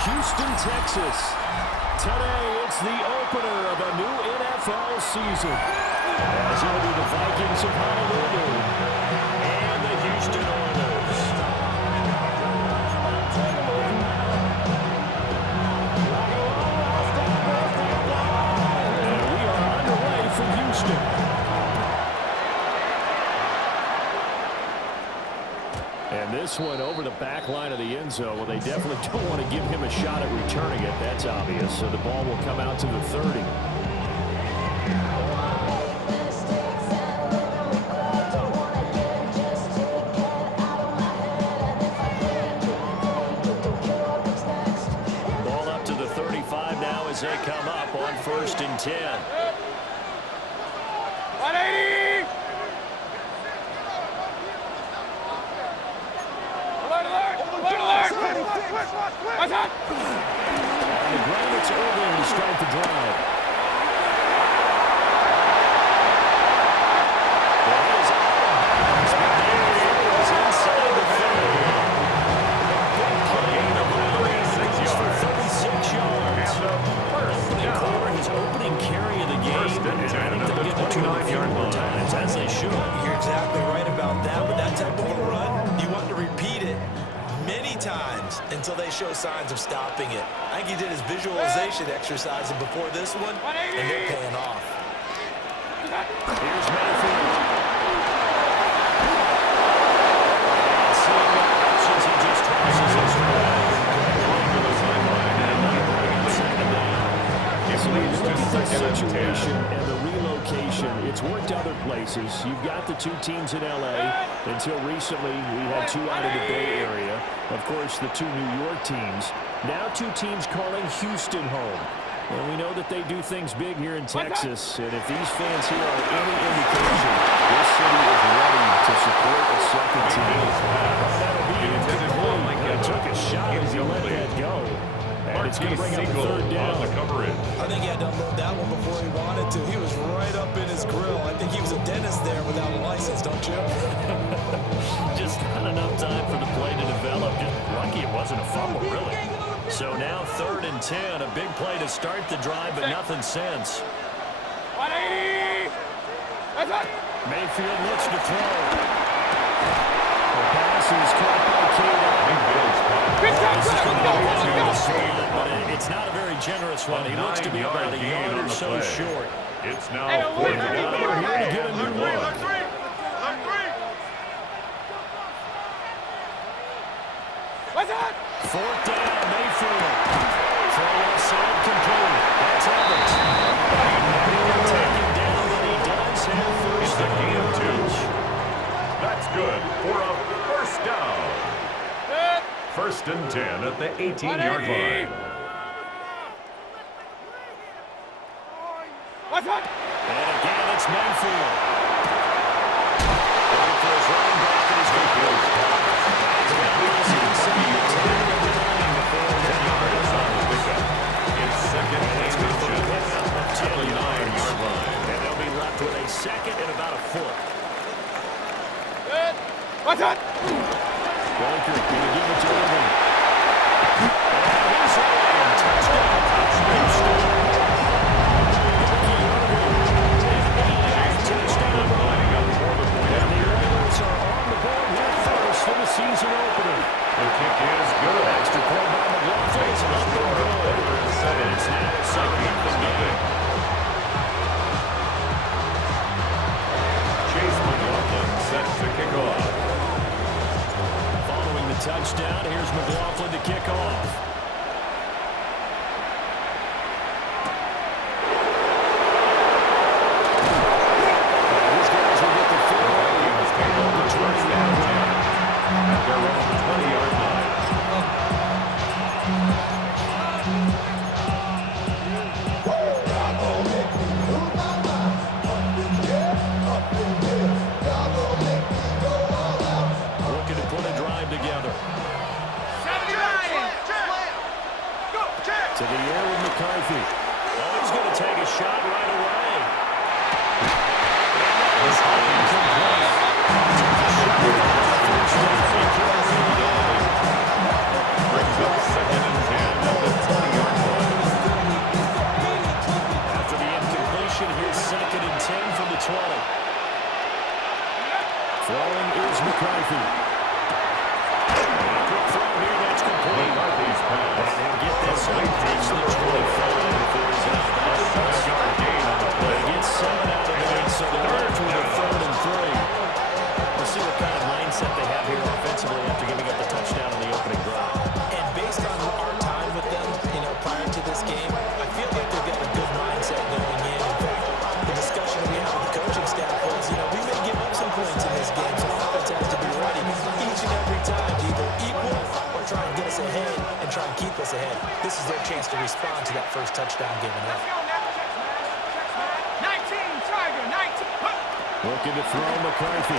Houston, Texas. Today, it's the opener of a new NFL season. As it'll be the Vikings of Honolulu and the Houston Oilers. And we are underway from Houston. And this one over the back line of the end zone. Well, they definitely don't want to give him a shot at returning it. That's obvious. So the ball will come out to the 30. Ball up to the 35 now as they come up on 1st and 10. 180! On the ground, it's early to start the drive. Well, he is out of bounds, but now is inside the 30. Big play, number 36 for 36 yards. Opening quarter, his opening carry of the game. I think they'll get the 2-yard more times, as they should. You're exactly right about that. With that type of a run, you want to repeat it many times until they show signs of stopping it. I think he did his visualization exercise before this one, and they're paying off. Here's Mayfield. And seeing the options, he just tosses it straight. To the sideline, and now bringing the second down. So you look at the situation and the relocation. It's worked other places. You've got the two teams in L.A. Until recently, we had two out of the Bay Area. Of course, the two New York teams. Now two teams calling Houston home. And we know that they do things big here in Texas. And if these fans here are any indication, this city is ready to support a second team. That'll be intended for. He took a shot as he let that go. And it's going to bring up a 3rd down. I think he had to unload that one before he wanted to. He was right up in his grill. I think he was a dentist there without a license, don't you? Just not enough time for the play to develop. Just lucky it wasn't a fumble, really. So now 3rd and 10. A big play to start the drive, but nothing since. 180! That's it! Mayfield looks to throw. The pass is caught by Kate. It's not a very generous one. He looks to be about a yard or so short. It's now 4th down. We're here to get a new look. What's that? 4th down, Mayfield. Throw inside complete. That's Evans. He will take him down, but he does have first down. That's good for a 1st down. 1st and 10 at the 18-yard line. What's that? And again, it's Mayfield. Looking for his running back, and he's going to go. He's got this inside the 10 before 10 yards on the pickup. It's 2nd and 10 at the 9-yard line. And they'll be left with a 2nd and about a foot. What's that? Walker going to give it to Irvin. And he's in. Touchdown, Houston. Touchdown. Lining up for the point. And the Oilers are on the board here first in the season opener. The kick is good. Extra point by McLaughlin is up and good. It's now 2nd and 0. Chase McLaughlin set to kick off. Following the touchdown, here's McLaughlin to kick off. These guys will get the field. Vikings take over 20 down at their own 20-yard line. Looking to put a drive together. 79! To the air with McCarthy. Oh, he's going to take a shot right away. And that is incomplete. Took a shot at the first down. Brings up 2nd and 10. and try and keep us ahead. This is their chance to respond to that first touchdown given up. 19, Tiger, 19. Looking to throw McCarthy.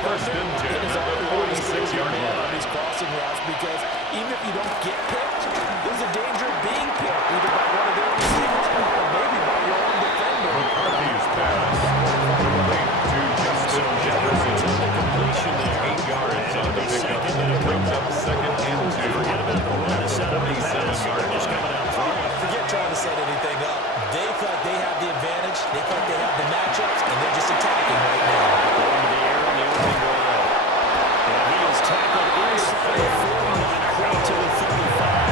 First and 10 at the 46-yard line. These crossing routes, because even if you don't get picked, there's a danger of being picked either by one of their receivers or maybe by your own defender. McCarthy's pass complete to Justin Jefferson. Completion there. 8 yards on the pickup. Brings up second and 2. Forget about the run to set up the pass. Just coming out front. Forget trying to set anything up. They feel like they have the advantage. They feel like they have the matchups, and they're just attacking right now. Going to the air on the opening roll. And he is tackled inside the 40, out to the 35.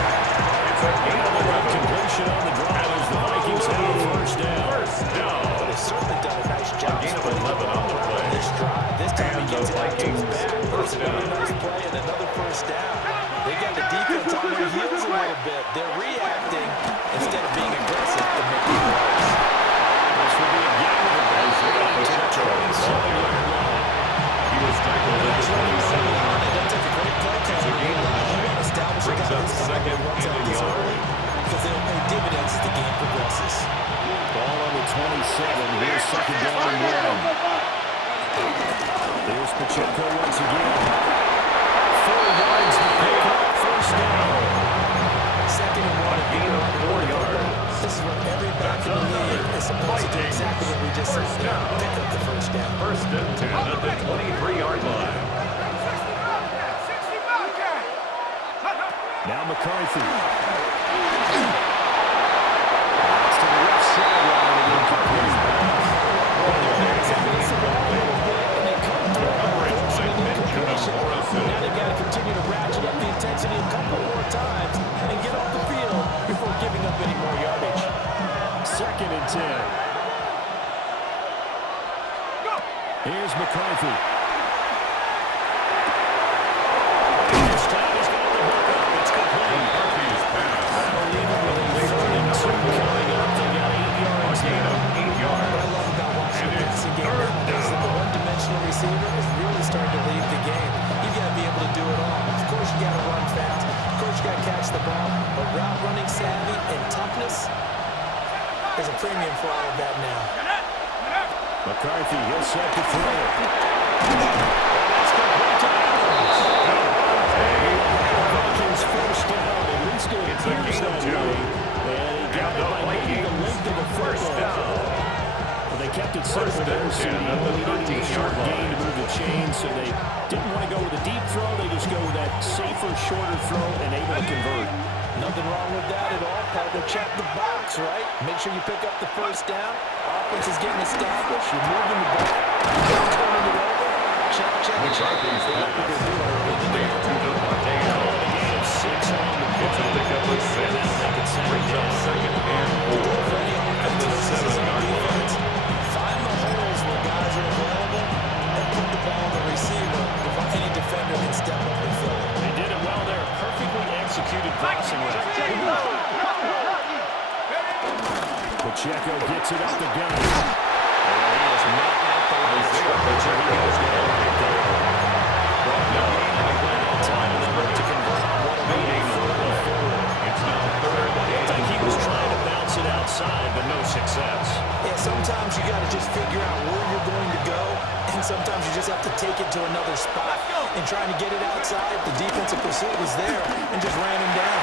It's a gain of 11. Completion on the drive as the Vikings have a first down. First down. But they've certainly done a nice job. Gain of 11 on the play. This drive. This time he And gets the it out to his Vikings back. first It's a really down. nice play and another first down. They got the defense on their heels a little bit. They're reacting instead of being aggressive to make the plays. This will be a gain of the ball. To the 27-yard line. He was tackled at the 27 yard line. That's a great play. It's a gain of 11. Establish a Brings guy up this time second who runs out and a this yard. early, because they'll pay dividends as the game progresses. Ball on the 27. Here's second down and 1. There's Pacheco once again. 4 yards to pick up. First down. Second and 1 and Gain of 4 yards. This is where every back in the league is supposed to do exactly what we just said. Pick up the first down. First and 10 at the 23-yard line. 60 Bobcat. Now McCarthy. That's to the left sideline and incomplete. Now they've got to continue to ratchet up the intensity a couple more times and get off the field before giving up any more yardage. Second and 10. Here's McCarthy. This time he's got the hook up. It's complete. McCarthy's pass. Unbelievably third and 2 coming up. They got 8 yards Gain now. of 8 What I yards. love about watching And the it's passing game third nowadays is that the one-dimensional receiver is really starting to lead the game. You got to be able to do it all. Of course, you got to run fast. Of course, you got to catch the ball. But route running savvy and toughness is a premium for all of that now. McCarthy, he'll set to throw. That's complete to Adams. Vikings first down. At least it It's a appears gain of that 2. way. And he got it by maybe the length of a First football. down. Well, they kept it simple First there, and so 10 they at the only needed a 13-yard short gain line. to move the chain, so they didn't want to go with a deep throw. They just go with that safer, shorter throw and able to convert. Nothing wrong with that at all, partner. Check the box, right? Make sure you pick up the first down. Offense is getting established. You're moving the ball. You're turning it over. Check, check, check. McCarthy's They like what pass. they're doing. Complete to Devontae A Adams. gain of 6 on the It's a pickup of 6. Brings up second and 4 at the 7-yard line. Find the holes where guys are available and put the ball on the receiver before any defender can step up and fill it. They did it well there. Perfectly executed crossing route. Pacheco gets it up the gun. And he is not at the line of scrimmage. He goes down right there. Brought down on time and then to convert on what will be a 3rd and 4. It's now third Looked and like he was trying to bounce it outside, but no success. Yeah, sometimes you got to just figure out where you're going to go, and sometimes you just have to take it to another spot. And trying to get it outside, the defensive pursuit was there and just ran him down.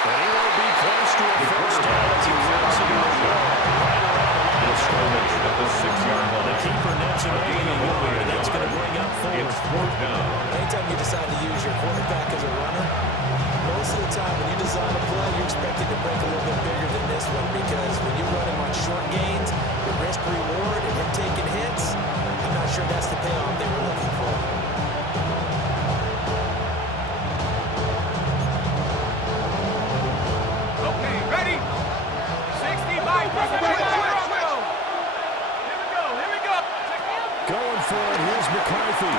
But he will be close to a first down as he runs it in the middle. Right around the line of scrimmage. at the 6-yard The line. keeper nets it over the wall, and that's going to bring up It's 4th. fourth down. Anytime you decide to use your quarterback as a runner, most of the time when you design a play, you're expected to break a little bit bigger than this one, because when you're running on short gains, the risk-reward and him taking hits, I'm not sure that's the payoff they were looking for. Okay, ready? 60 by Here we go. Going for it, here's McCarthy. He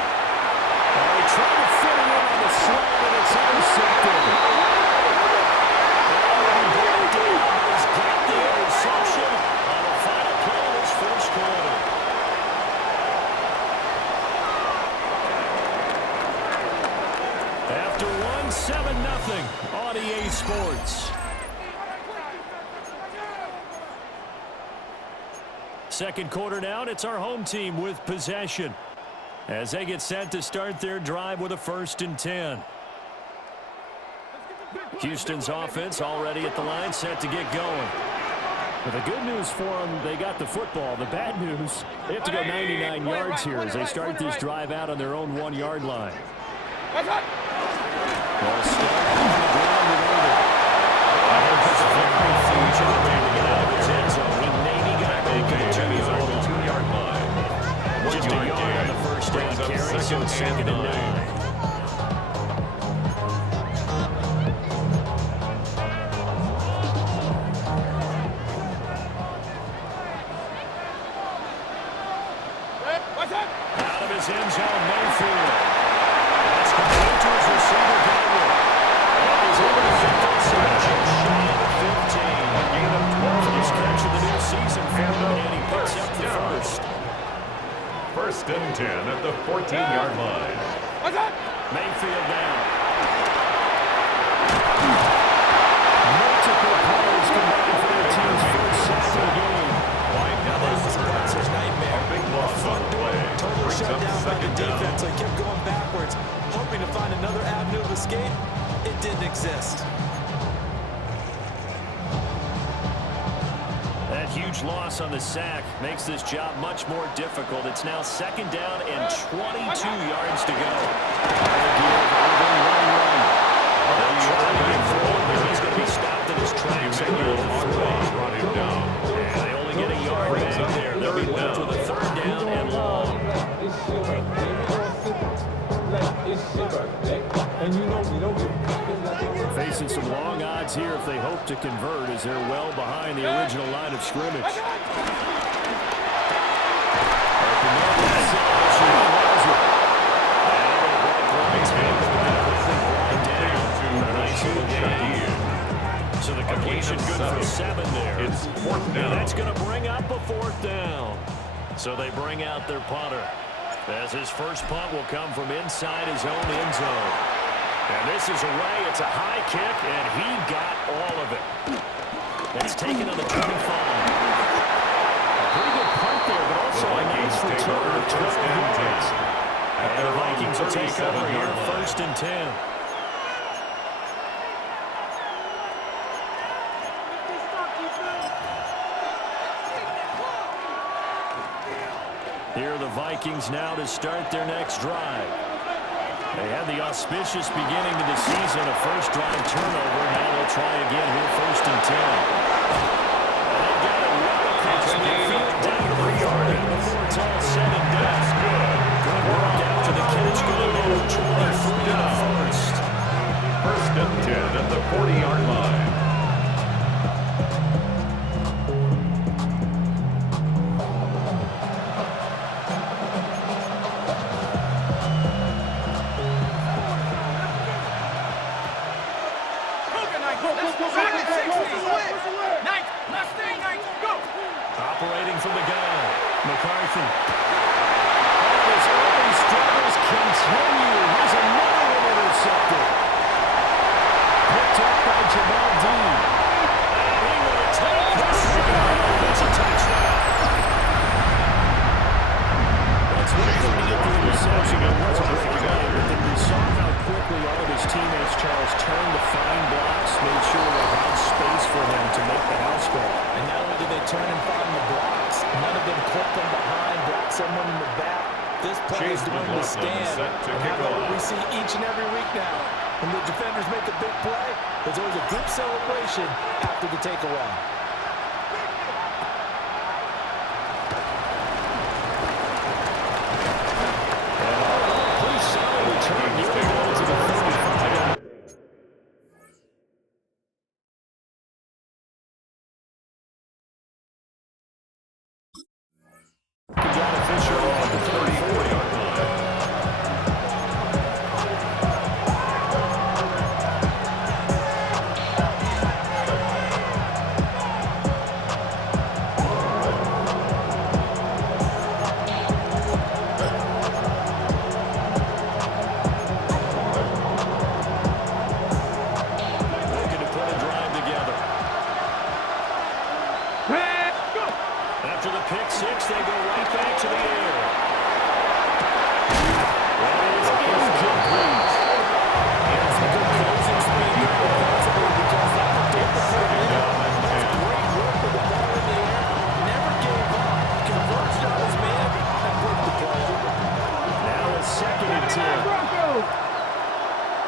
tried to fit it After one, 7-0 on EA Sports. Second quarter down, it's our home team with possession as they get set to start their drive with a 1st and 10. Houston's offense already at the line, set to get going. But the good news for them, they got the football. The bad news, they have to go 99 yards here as they start this drive out on their own 1-yard line. Ball stuck on the ground with Irving. It's a very huge out there to get out of his end zone. He maybe got back to the 2-yard line. Just a yard on the first down carry, so it's 2nd and 9. Out of his end zone, Mayfield. That's complete to his receiver, Godwin. That is over the 15, just shy of the 15. A gain of 12. First catch of the new season for him, and he picks up the first. 1st and 10 at the 14-yard line. Mayfield down. Multiple players combined for their team's first sack of the game. Now that was a bouncer's nightmare. A big loss on the play. Total Brings up shutdown by the 2nd down. defense. They kept going backwards, hoping to find another avenue of escape. It didn't exist. That huge loss on the sack makes this job much more difficult. It's now 2nd down and 22 yards to go. They'll try to get forward, but he's going to be stopped in his tracks. And Brought him down. they only get a yard back there. They'll be left with a 3rd down and long. Facing some long odds here if they hope to convert, as they're well behind the original line of scrimmage. So the completion good for 7 there. It's 4th down. And that's going to bring up a 4th down. So they bring out their punter, as his first punt will come from inside his own end zone. And this is away. It's a high kick, and he got all of it. That's taken on the 25. A pretty good punt there, but also a nice return of 12 yards. And the Vikings will take over here, 1st and 10. Here are the Vikings now to start their next drive. They had the auspicious beginning to the season, a first drive turnover. Now they'll try again here, 1st and 10. They've got it right across midfield, down to the 30 before it's all said and done. Good work after the catch, going over 23 in the first. 1st and 10 at the 40-yard line. Operating from the gun, McCarthy. And his early struggles continue. Here's another one intercepted. Picked up by Jamal Dean. And he will take this one. It's a touchdown. That's one thing to get the interception. It was a great play, but then we saw how quickly all of his teammates, Charles, turned to find blocks, made sure they had space for him to make the house call. And not only did they turn and find the blocks, none of them clipped from behind, brought someone in the back. This play is doing the stand. And how about what we see each and every week now? When the defenders make a big play, there's always a group celebration after the takeaway. Pretty solid return. Nearly going to the 35. Got a Fisher at the 34-yard line.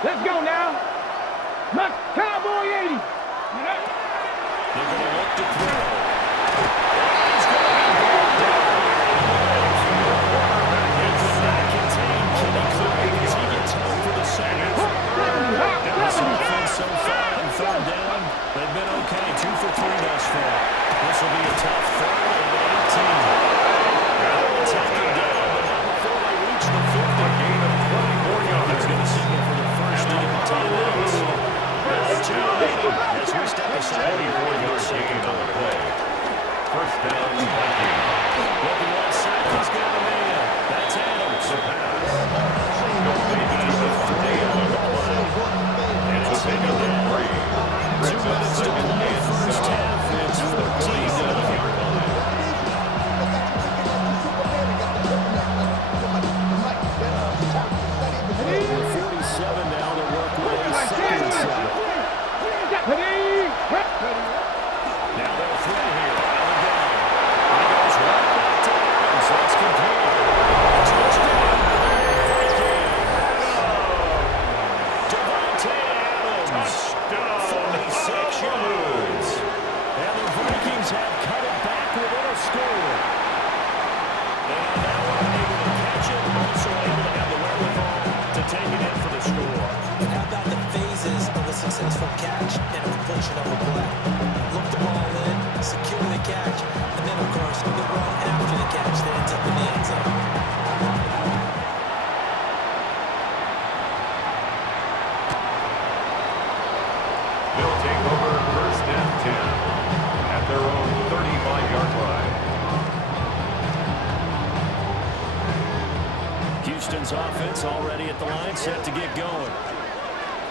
Let's go now. Look, Cowboy 80. They're going to look to throw. He's going to be brought down. He cannot contain Kenny Clark as he gets home for the second. Dallas offense so far on third down. They've been okay, 2 for 3 thus far. This will be a tough third and 18. Second down, but not before they reach the 50. Gain of 24 yards. He's going to signal for the first of the timeouts. As we step aside here, 24-yard gain on the play. First down, Vikings. looking left side, he's got a man. That's Adams. The pass. Completed to Devontae on the play. And it's a pickup of 3. 2 minutes to play first half. It's 14-0. Now to work with a second and 7. Now they'll throw here. Out of down. He goes right back to Adams. That's complete. Touchdown. Devontae Adams. 46 yards. And the Vikings have cut it back within a score. They are now unable to catch it, also able to have the wherewithal to take it in for the score. And how about the phases of a successful catch and a completion of a play? Look the ball in, secure the catch, and then, of course, the run after the catch that ends up in the end zone. They'll take over first and 10 at their own 35-yard line. Houston's offense already at the line, set to get going.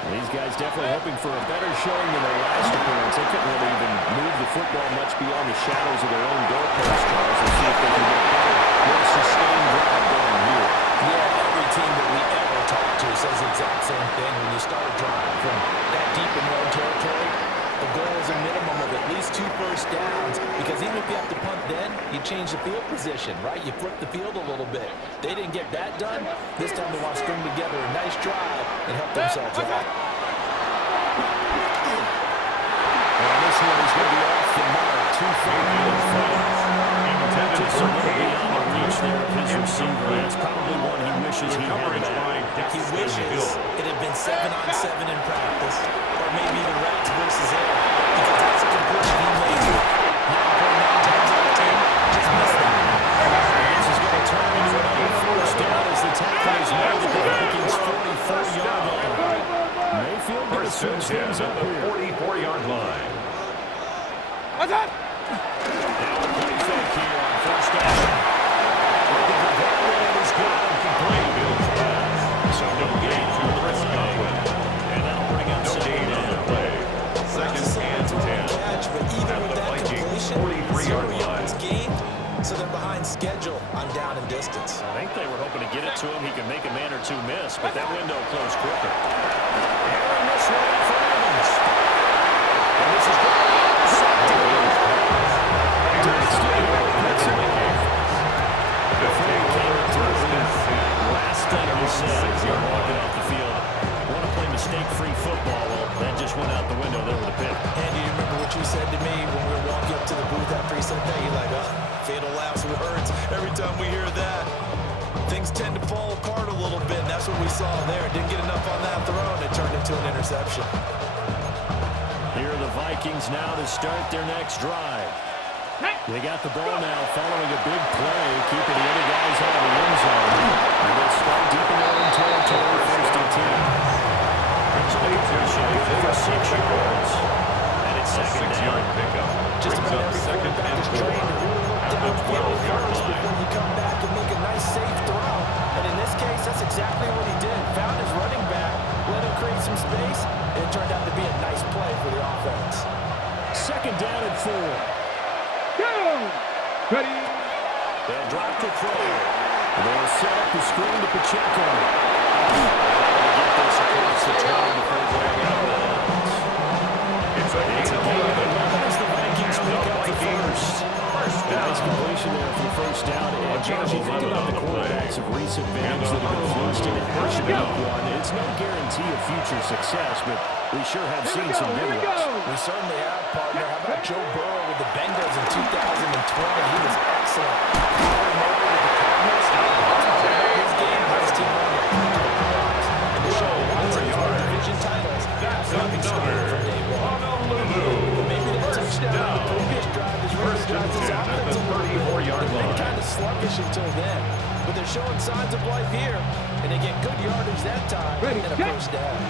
These guys definitely hoping for a better showing than their last appearance. They couldn't really even move the football much beyond the shadows of their own goalpost, Charles. We'll see if they can get a better, more sustained drive going here. Yeah, every team that we ever talk to says the exact same thing. When you start a drive from that deep in your own territory, the goal is a minimum of at least 2 first downs, because even if you have to punt then, you change the field position, right? You flip the field a little bit. They didn't get that done. This time they want to string together a nice drive and help themselves out. And this one is going to be off the mark. 2 failures. Intended Just a for little gain beyond the reach there of his receiver. That's probably one he wishes he had coverage back. by He Dexter wishes Hill. it had been 7-on-7 in practice, or maybe the Reds versus air, because that's a completion he made 9.9 times out of 10. Just missed that. This is going to turn into another first down as the tackle is made at the Vikings' 44-yard line. Mayfield going to First and switch 10 things at up the here. 44-yard line. What's up? Now a play fake here on first down. Looking for Godwin, and he's got him complete. Bill's pass. So no gain to Chris Godwin. And that'll bring up No gain on the play. Second and 10. Catch, but even At with the that Vikings' completion, 43-yard 0 line. yards gained, so they're behind schedule on down and distance. I think they were hoping to get it to him. He could make a man or two miss, but that window closed quicker. Aaron this way for Evans. And this is good. Last thing he said, you're walking off the field. Want to play mistake-free football? Well, that just went out the window there with a pick. And you remember what you said to me when we were walking up to the booth after he said that? You're like, oh, fatal last words. Every time we hear that, things tend to fall apart a little bit, and that's what we saw there. Didn't get enough on that throw, and it turned into an interception. Here are the Vikings now to start their next drive. They got the ball now following a big play, keeping the other guys out of the end zone. And they'll start deep in their own territory, first and 10. So they completion for 6 yards. And it's second down. Six-yard pickup. Just Brings about up every second quarterback and is 4 trained to really look at the downfield 12-yard first line. before you come back and make a nice safe throw. And in this case, that's exactly what he did. Found his running back, let him create some space, and it turned out to be a nice play for the offense. Second down and 4. Go! Ready? They'll drop the throw. They'll set up the screen to Pacheco. They'll get this across the time before going out of bounds. It's a gain of 11 as the Vikings pick up the first. Nice completion there for the first down. And Josh, you think about the quarterbacks of recent vintage that have been forced into action week 1. It's no guarantee of future success, but we sure have seen some good ones. We certainly have, partner. How about Joe Burrow with the Bengals in 2020? He was excellent. Kyler Murray with the Cardinals. His game has his team on the brink of the playoffs. And to show Watson for division titles, nothing started from day one. Maybe that touchdown on the previous drive is really drives this offense a little bit. They've been kind of sluggish until then, but they're showing signs of life here, and they get good yardage that time and a first down.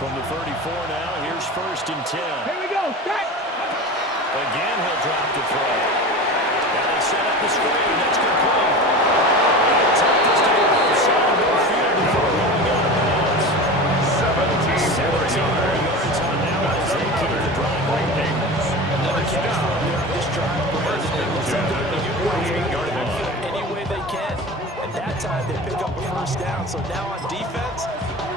From the 34 now, here's 1st and 10. Here we go. Set. Again, he'll drop the throw. Now they set up the screen. That's complete. Attempt is to get outside midfield before going out of bounds. 17 yards on now as they keep the drive holding. Another catch from there on this drive. First and 10 at the 48-yard line. Any way they can. And that time they pick up a first down. So now on defense,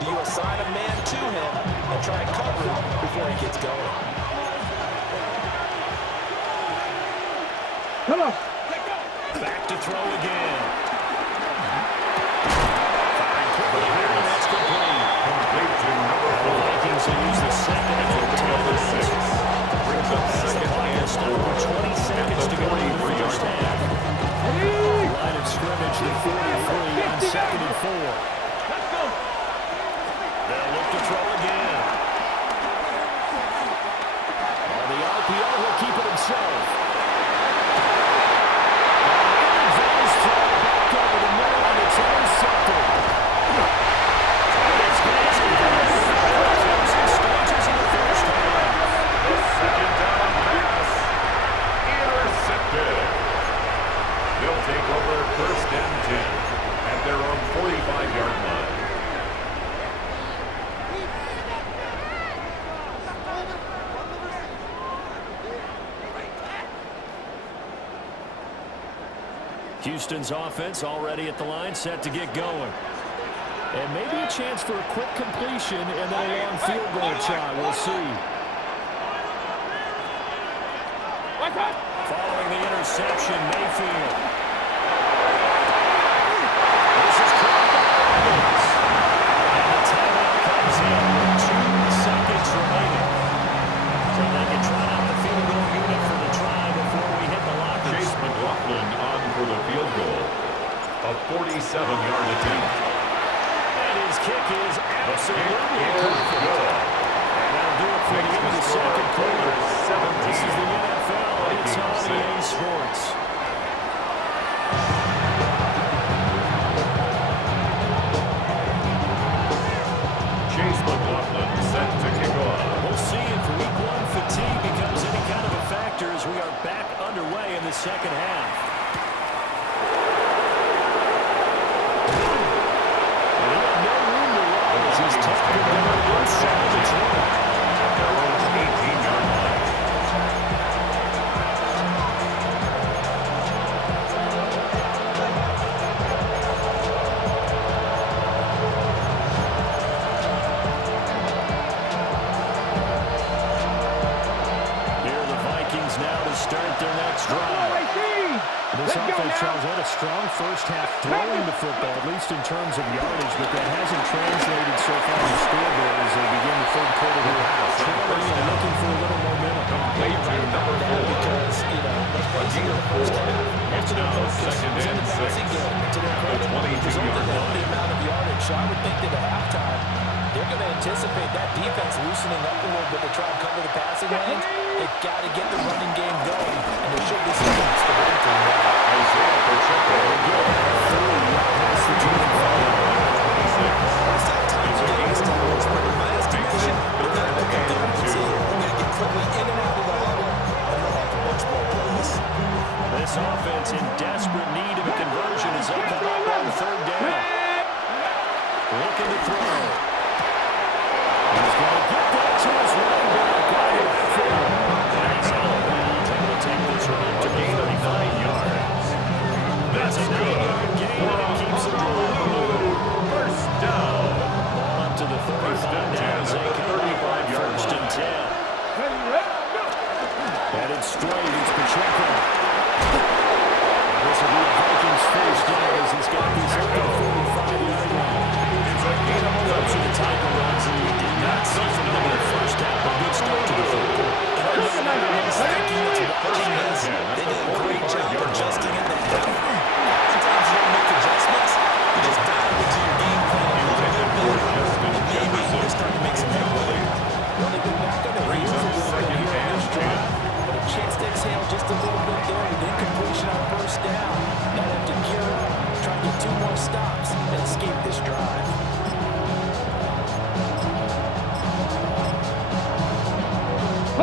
do you assign a man to him and try and cover him before he gets going? Come on. Back to throw again. Firing quickly here, and that's complete. Complete to number The 4. Vikings will use the second and 10. Brings up second and Stop with 20 seconds to go in the first half. Line of scrimmage to 43 on 2nd and 4. Let's go. They'll look to throw again. On the RPO, he'll keep it himself. Advanced throw back over the middle, and it's intercepted. It's closing stages in the first half. The second down pass. Intercepted. They'll take over 1st and 10 at their own 45-yard line. Houston's offense already at the line, set to get going. And maybe a chance for a quick completion and then a long field goal try. We'll see. Following the interception, Mayfield. This is caught by Evans. And the timeout comes in with 2 seconds remaining. So they can try out the field goal unit for the try before we hit the lockers. Chase McLaughlin on for the field goal. A 47-yard attempt. And his kick is absolutely It is good. And that'll do it for the end of the second quarter. 17. This is the NFL. It's on EA Sports. Chase McLaughlin set to kick off. We'll see if week 1 fatigue becomes any kind of a factor as we are back underway in the second half. And he had no room to run as he's tackled down inside the 20. At their own 18-yard line. Here are the Vikings now to start their next drive. This offense, Charles, had a strong first half throwing the football, at least in terms of yardage, but that hasn't translated so far in the scoreboard as they begin the third quarter here. Trailing and looking for a little momentum. Complete to number 4 because, let's face it, in the first half, most of their focus was in the passing game. To their credit, it was only the amount of yardage. So I would think that at halftime, they're going to anticipate that defense loosening up a little bit to try and cover the passing lanes. They've got to get the running game going, and there should be some points to run through now. Isaiah Pacheco again. Past the 25. Last time to get this time was pretty my estimation. We're going to pick up the offense here. We're going to get quickly in and out of the huddle and run off a bunch more plays. This offense in desperate need of a conversion as they come up on 3rd down. Looking to throw. He's going to get that to his running back. Got it full. And he's out of bounds. And will take this run to gain of 9 yards. That's a 9-yard gain, and it keeps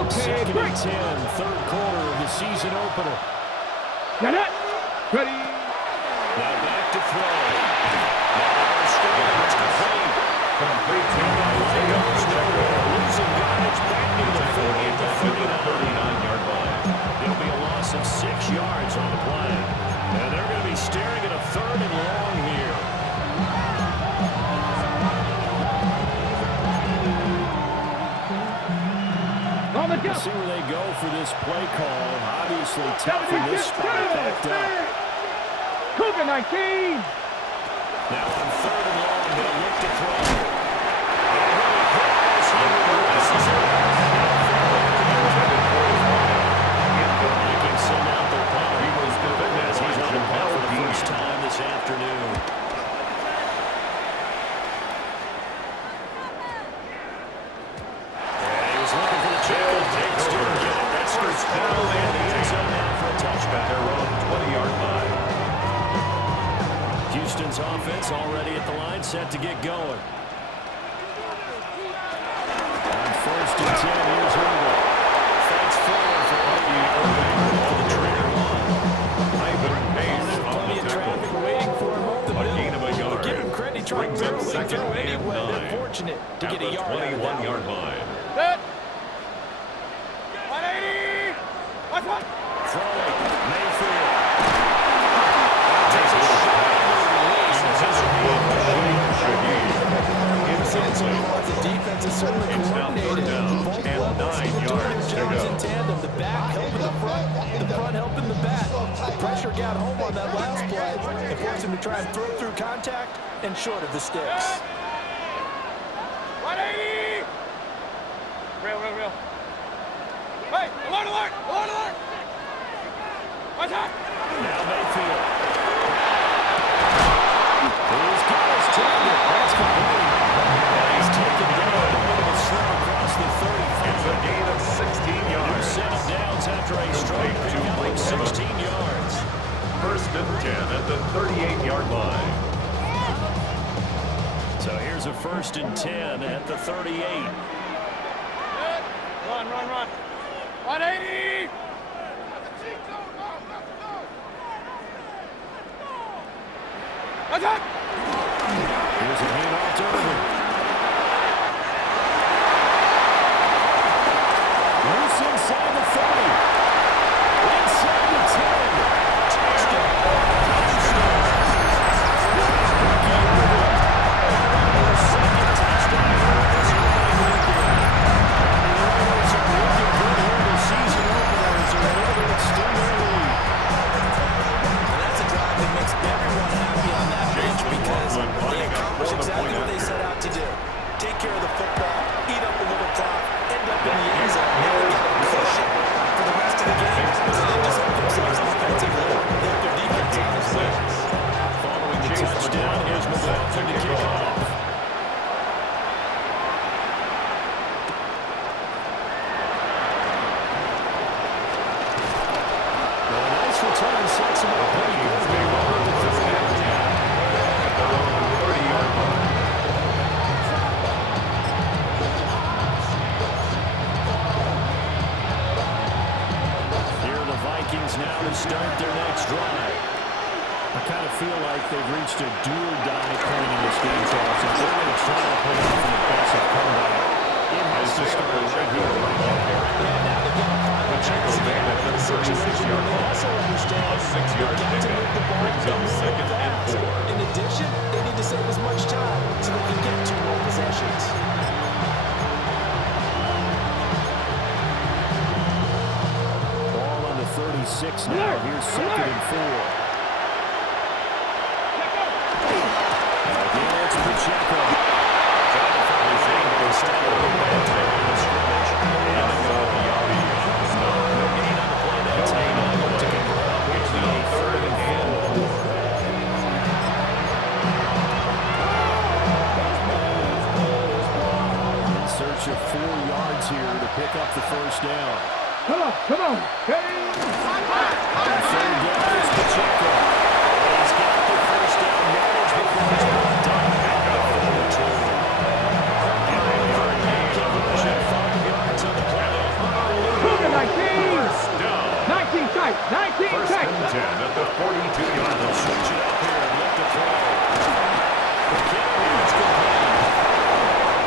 Okay, 2nd break. and 10, third quarter of the season opener. Get it. Ready. Now back to throw. Now they're straight. It's complete. Complete to Isaiah Goes nowhere. Losing yardage back near the 40 at the 39-yard line. It'll be a loss of 6 yards on the play. And they're going to be staring at a 3rd and long here. On the We'll jump. see where they go for this play call. Obviously tough in this spot. Backed up. Cougar 19. Now on 3rd and long, they'll look to throw. And really hit this here. This is it. Vikings send out their punter. He was defended As he's on the punt for the by first time this afternoon. And he was looking for the check. Takes to get it. That skirts down and the end zone now for a touchback. Their own 20-yard line. Houston's offense already at the line, set to get going. On 1st and 10, here's Herbert. Fakes forward for the opening for the trigger one. Ivan Pace on Plenty the of tackle. traffic waiting for him up the A middle. gain of a yard. Give him credit. He tried Brings him barreling second through and anyway. 9. They're fortunate to At get a the yard out of that 21-yard one. line. 180. Watch one. Throwing, Mayfield. Takes a shot. The defense is certainly It's now coordinated. 3rd down Both and levels 9 doing yards their to jobs go. in tandem. The back helping the front helping the back. The pressure got home on that last play and forced him to try and throw through contact and short of the sticks. 180. Real. Hey, alert, alert, alert, alert. Watch out. Now Mayfield. He's got his target. That's complete. And he's taken down. A little slip across the 30. It's a gain of 16 yards. 7 downs after a strong pickup of 16 yards. 1st and 10 at the 38-yard line. So here's a 1st and 10 at the 38. Run. 180. Watch out. Here's a handoff to Irvin. Loose inside the 30. Inside the 10. Touchdown. Ricky Irvin. Their second touchdown this opening weekend. And the Oilers are looking good here in the season opener as they're able to extend their lead. And that's a drive that makes everyone happy on that bench because they accomplish exactly what they set out to do. Take care of the football, eat up a little clock, end up in the end zone. Now they got a cushion for the rest of the game. So they just help themselves offensively, help their defense out as well. Following the touchdown, here's McLaughlin to kick off. Well, a nice return sets him up pretty good. They roll it to 30. At their own 30-yard line. Here are the Vikings now to start their next drive. I kind of feel like they've reached a do-or-die point in this game, Charles. If they're going to try to pull off an aggressive comeback, it has to start right here. Pacheco then at the 36-yard line. Also understand A 6-yard they've got to pickup move the ball brings them and move 2nd it and fast. 4. In addition, they need to save as much time so they can get 2 more possessions. Ball on the 36 now. Here's 2nd and 4. Again, it's Pacheco. Trying to find his angle instead of a bad time in the scrimmage. And they go with Yabi on the stop. No gain on the play that time. And they look to convert up, which will be 3rd and 4. In search of 4 yards here to pick up the first down. Come on. Hey. On 3rd down, it's Pacheco. He's got the first down managed before he's brought down. Back up for the 2. And they conversion 5 yards on the play. 42-yard They'll line. switch it up here and look to throw. The carry is complete.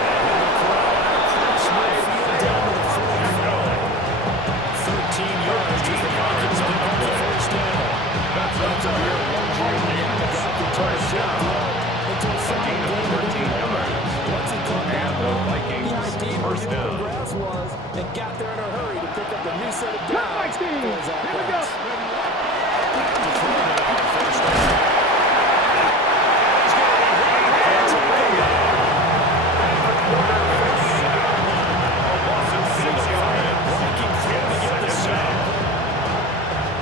And the crowd across midfield down to the 45. 13 yards as the Vikings pick up the first down. That's up to their luxury lead. First down. A gain of 13 yards. And the Vikings first down. And got there in a hurry to pick up a new set of Cut my downs. team. for his Here we go. offense. To throw now on first down. It's going to be right there to A loss of 6 yards. Breaking through to get the sack.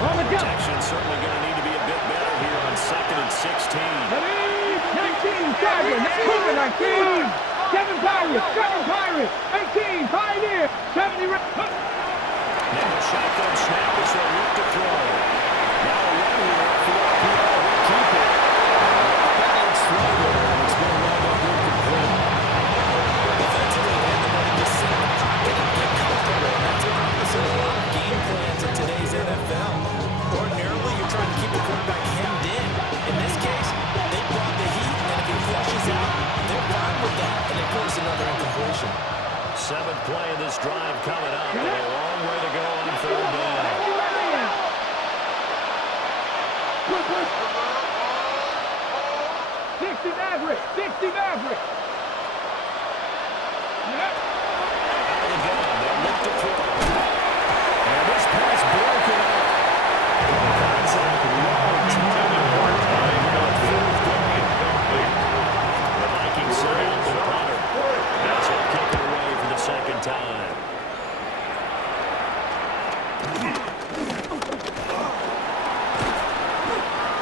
On the go. Protection certainly going to need to be a bit better here on 2nd and 16. Ready? 19, Tiger. Moving 19. 7 Pirates. 7 Pirates. 18, Pioneer. 70. Now a shotgun snap as they look to throw. Now a run here for the RPO. He'll keep it. Battling slowly, and it's going to wind up incomplete. Defensively, they have the money to sit in the pocket and get comfortable. And that's the opposite of a lot of game plans in today's NFL. Ordinarily, you're trying to keep the quarterback hemmed in. In this case, they brought the heat, and if he flushes out, they're fine with that. And they force another incompletion. 7th play of this drive coming up, and a long way to go on 3rd down. Push, push. 60 Maverick. 60 Maverick. Yep. Out of the gun, they look to throw. And this pass broken up. Contact long time. The Vikings set out the punter. That's it, kick it away for the 2nd time.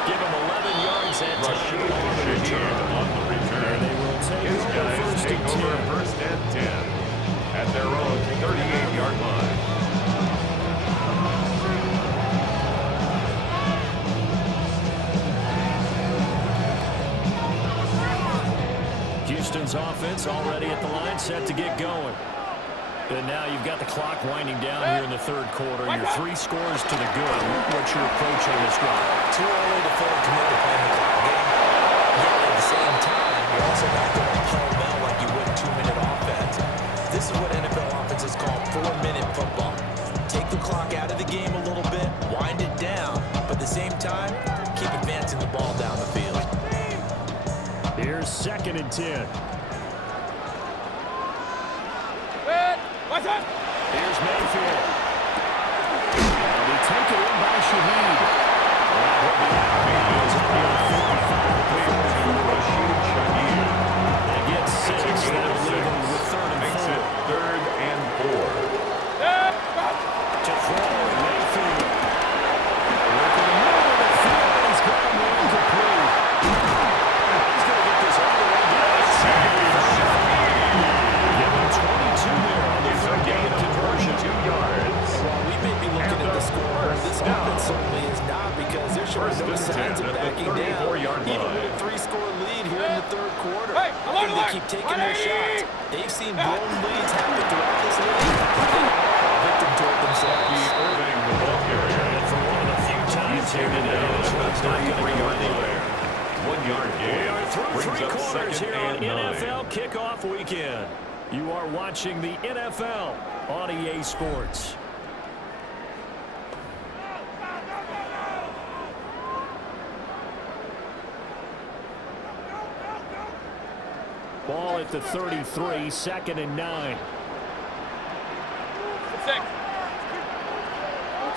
Give him 11 yards that time. On the return. They will take His over guys 1st take and over 10. 1st and 10 at their own 38-yard line. Houston's offense already at the line, set to get going. And now you've got the clock winding down here in the 3rd quarter. Your 3 scores to the good. What's your approach on this drive? Too early to fully commit to playing the clock game. Yet at the same time, you're also not going to pell-mell like you would in 2-minute offense. This is what NFL offenses call 4-minute football. Take the clock out of the game a little bit, wind it down, but at the same time, keep advancing the ball down the field. Here's 2nd and 10. What's up? Here's Mayfield. And they take it in by Shaheed. Mayfield's on the 45 to Rashid Shaheed. They get 6. That'll leave them with 3rd and Makes 4. it 3rd and 4. To throw, Mayfield. Working the middle of the field, and he's got him incomplete. He's going to get this all the way down. Give him 22 there on the 3rd down conversion. 2 yards. While we may be looking at the scoreboard, this offense certainly is not, because they're showing no signs of backing down. Even with a 3-score lead here in the 3rd quarter. Hey, I think they keep taking their shots. They've seen blown leads happen throughout this league. They all fall victim to it themselves. Irving, the ball carrier. And for one of the few times here today, this one's not going to go anywhere. 1 yard gain. We are through Brings 3 up quarters 2nd here on and 9. NFL Kickoff Weekend. You are watching the NFL on EA Sports. Ball at the 33, 2nd and 9. 6.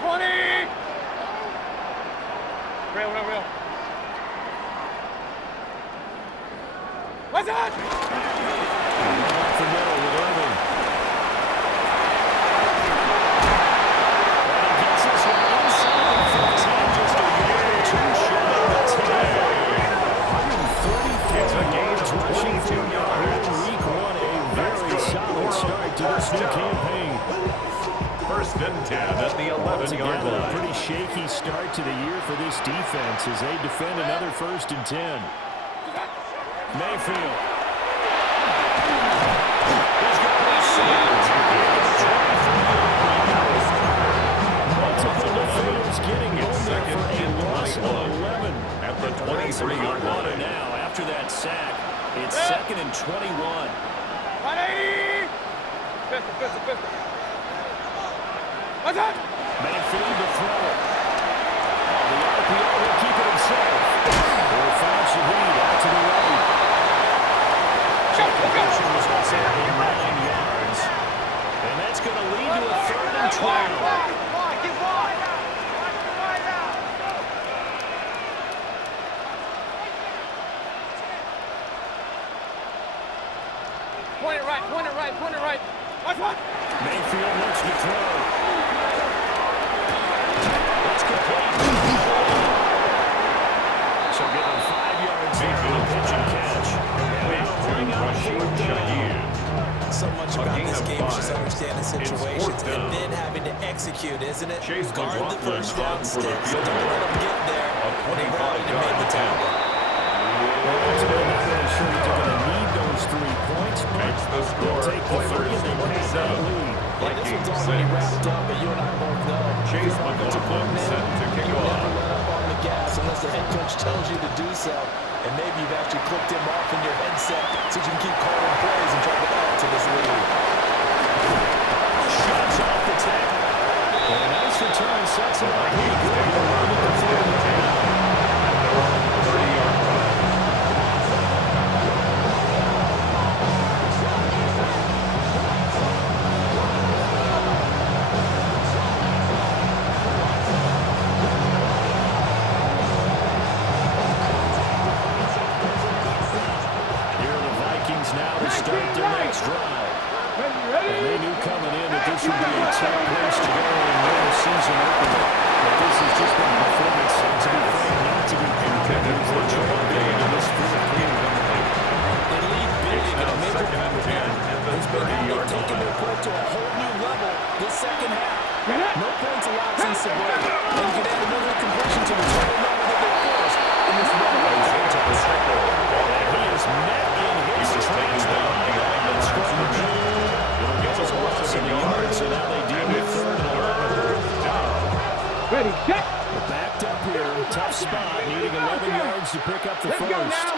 20. Real. What's that? Off the middle with Irving. And he gets this one inside the 15, just a yard or 2 short of the 10. 133 It's a gain of rushing 22 yards. Week 1, a very solid start to this new campaign. 1st and 10 at the 11-yard Together, a line. pretty shaky start to the year for this defense as they defend another 1st and 10. Mayfield. He's got this sacked. Multiple defenders getting home there for a loss of Mayfield to throw. The RPO will keep it himself. Will flash the lead out to the right. Check position was also in 9 yards. And that's going to lead to a 3rd and 12. Point it right. Watch one. Mayfield looks to throw. That's complete. So give him 5 yards there on the pitch and catch. And they'll bring out a 4th down. So much about this game is just understanding situations and then having to execute, isn't it? Guard the first down sticks. Don't let them get there when they rallied and made the tackle. Ultimately, not really sure that they're going to need those 3 points, but they'll take the 3 and they pass that lead. Yeah, this one's already wrapped up, but you and I both know. Chase McLaughlin set to kick You off. never let up on the gas unless the head coach tells you to do so. And maybe you've actually clicked him off in your headset so you can keep calling plays and try to add to this lead. Shots off the tackle. And a nice return sets him up here. Good to run with the 4th down. At their own 30-yard line. Now to start their next drive. And they knew coming in that this would be a tough place to go in their season opener. But this has just been a performance, to be frank, not to be contended for a trail big in this 4th quarter. They lead big in a major Second and 10 at the 30-yard taking their play to a whole new level this second half. No points allowed since the break. And you can add another completion to the total number that they forced in this one race. And he is met in his tracks behind the line of scrimmage. It'll get us a loss in the yard, so now they deal with 3rd and 11. Ready, set. Backed up here, tough spot, needing 11 yards to pick up the Let's first. go now.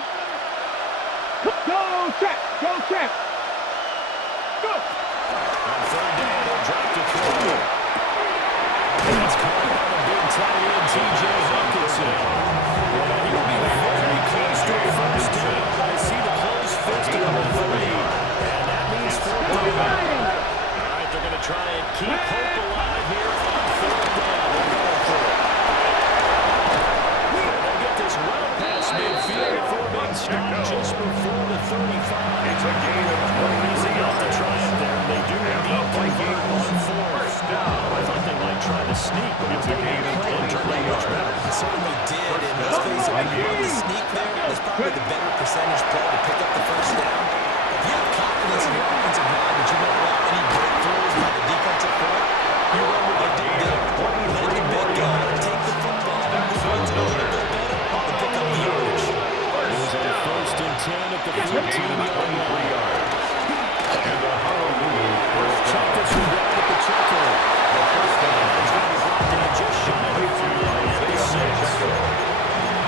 Go, check. Go, check. Go. On 3rd down, they'll drop the throw. And it's caught by the big tight end, T.J. Hawkinson. Well, he'll be very close to a first down. I see the close fist of the 3. And that means 4th down. All right, they're going to try and keep hope alive here on 4th down. They're going for it. They'll get this well past midfield before being stopped just before the 35. It's a gain of 20. Easy out to try it there. They do indeed convert on 4th down. I thought they might try to sneak, but it's a gain of 20 much better. Certainly did, and let's face it, when you run the sneak there, that's probably the better percentage play to pick up the first down. If you have confidence in your offensive line that you won't allow any breakthroughs by the defensive front, you run what they did there. Let the big guy take the football, who runs it a little bit better, and pick up the yardage. It was a 1st and 10 at the 14-yard line. And a Honolulu first Check down. this one down at the checker. The first down. It's going to be brought down just shy of the 6.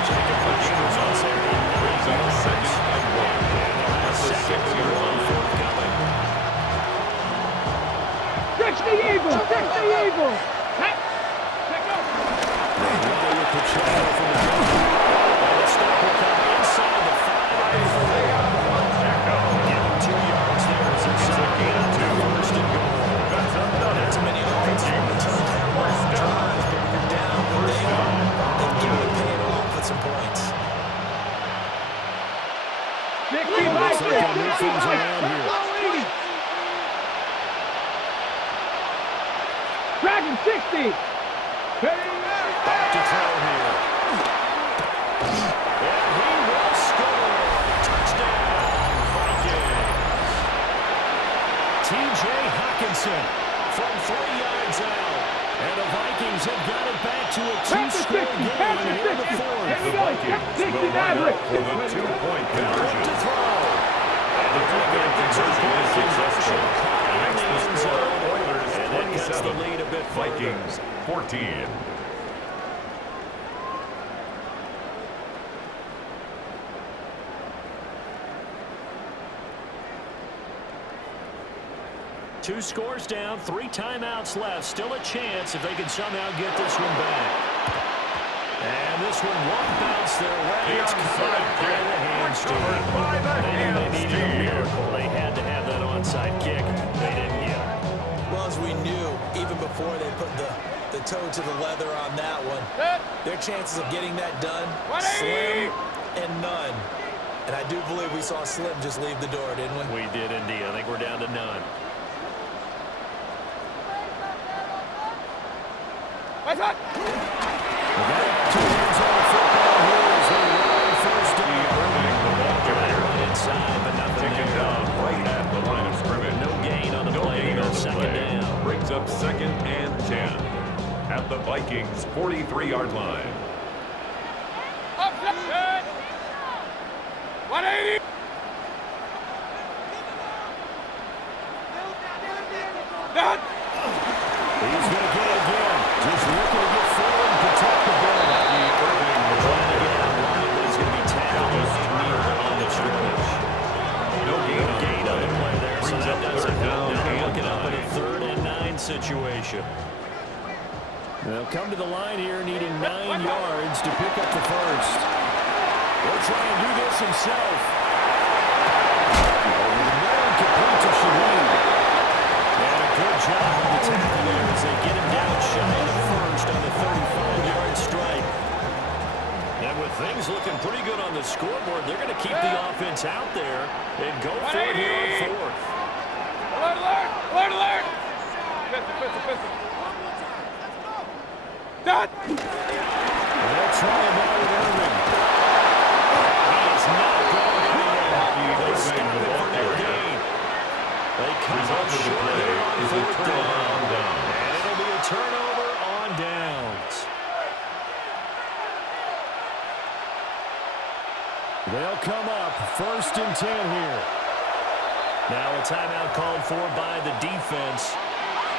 Check completion was also in 9 yards. 2nd and 1. Second and 1 forthcoming. Stretch the eagle. Stretch the eagle. Check. Check out. Ready with Pacheco from the gun. And the stop will come inside the 5. Give him 2 yards there as it's a gain of 2. 1st and goal. That's another. Not too many offensive drives, but when you're down, they've given it paid off with some points. 65. Looks like they'll move things around here. Dragon 60. Back to throw here. And he will score. Touchdown, Vikings. T.J. Hawkinson from 3 yards out. And the Vikings have got it back to a 2-score game here in the 4th. There we go. 60 Maverick. For the 2-point conversion. To throw. And the two-point conversion is successful. Makes the score Oilers 27. The lead a bit Vikings 14. 2 scores down, 3 timeouts left. Still a chance if they can somehow get this one back. And this one won't bounce their way. It's caught out by the hamstring. They needed a miracle. They had to have that onside kick. They didn't get it. Well, as we knew, even before they put the toe to the leather on that one, their chances of getting that done, slim and none. And I do believe we saw Slim just leave the door, didn't we? We did indeed. I think we're down to none. That's hot. Inside, but nothing there. Down right at the line of scrimmage. No gain on the play. No second down. Brings up 2nd and 10 at the Vikings 43-yard line. Up, good. 180. Done. He's going to get it again. Just looking to get forward and protect the ball. Trying to get out line, but he's going to be tackled near the line of scrimmage. No gain on the play there, so that does it. Now they're looking up at a 3rd and 9 situation. They'll come to the line here needing 9 yards to pick up the first. He'll try and do this himself. Complete to Shaheed. And a good job on the tackle there as they get him down shy of the first on the 35-yard strike. And with things looking pretty good on the scoreboard, they're going to keep the offense out there and go for it here on 4th. Alert, alert, alert, alert. Pistol. Done. They'll try him out with Irving. He is not going anywhere. They stop it for no gain. They come up short here on 4th down. And it'll be a turnover on downs. They'll come up 1st and 10 here. Now a timeout called for by the defense.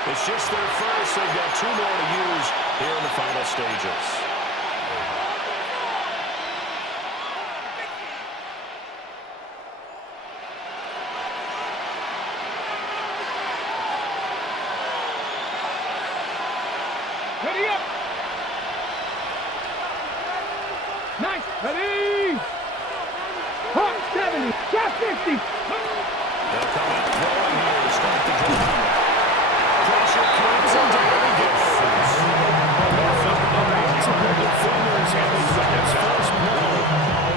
It's just their first. They've got 2 more to use here in the final stages. Ready up. Nice. Ready. Hot 70. Shot 50. They'll come out throwing here to start the drive. Pressure comes and down he goes. Multiple defenders on the Vikings' first play.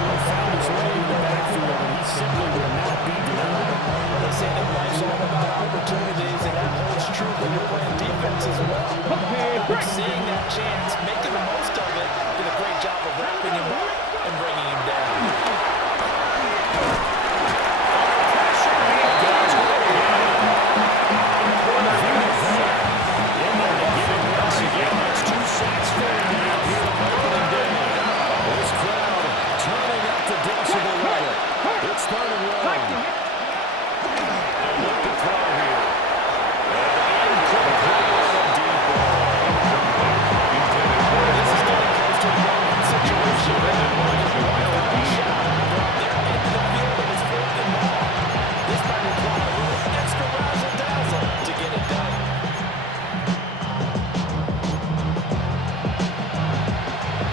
He found his way in the backfield, and he simply will not be denied. They say that life's all about opportunities, and that holds true when you're playing defense as well. Seeing that chance, making the most of it, did a great job of wrapping him up and bringing him down. It's third and long. And look to throw here. And incomplete on a deep ball. This is getting close to a moment situation. They're into the field and it's 4th and long. This might require a little extra razzle-dazzle to get it done.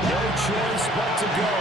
No choice but to go.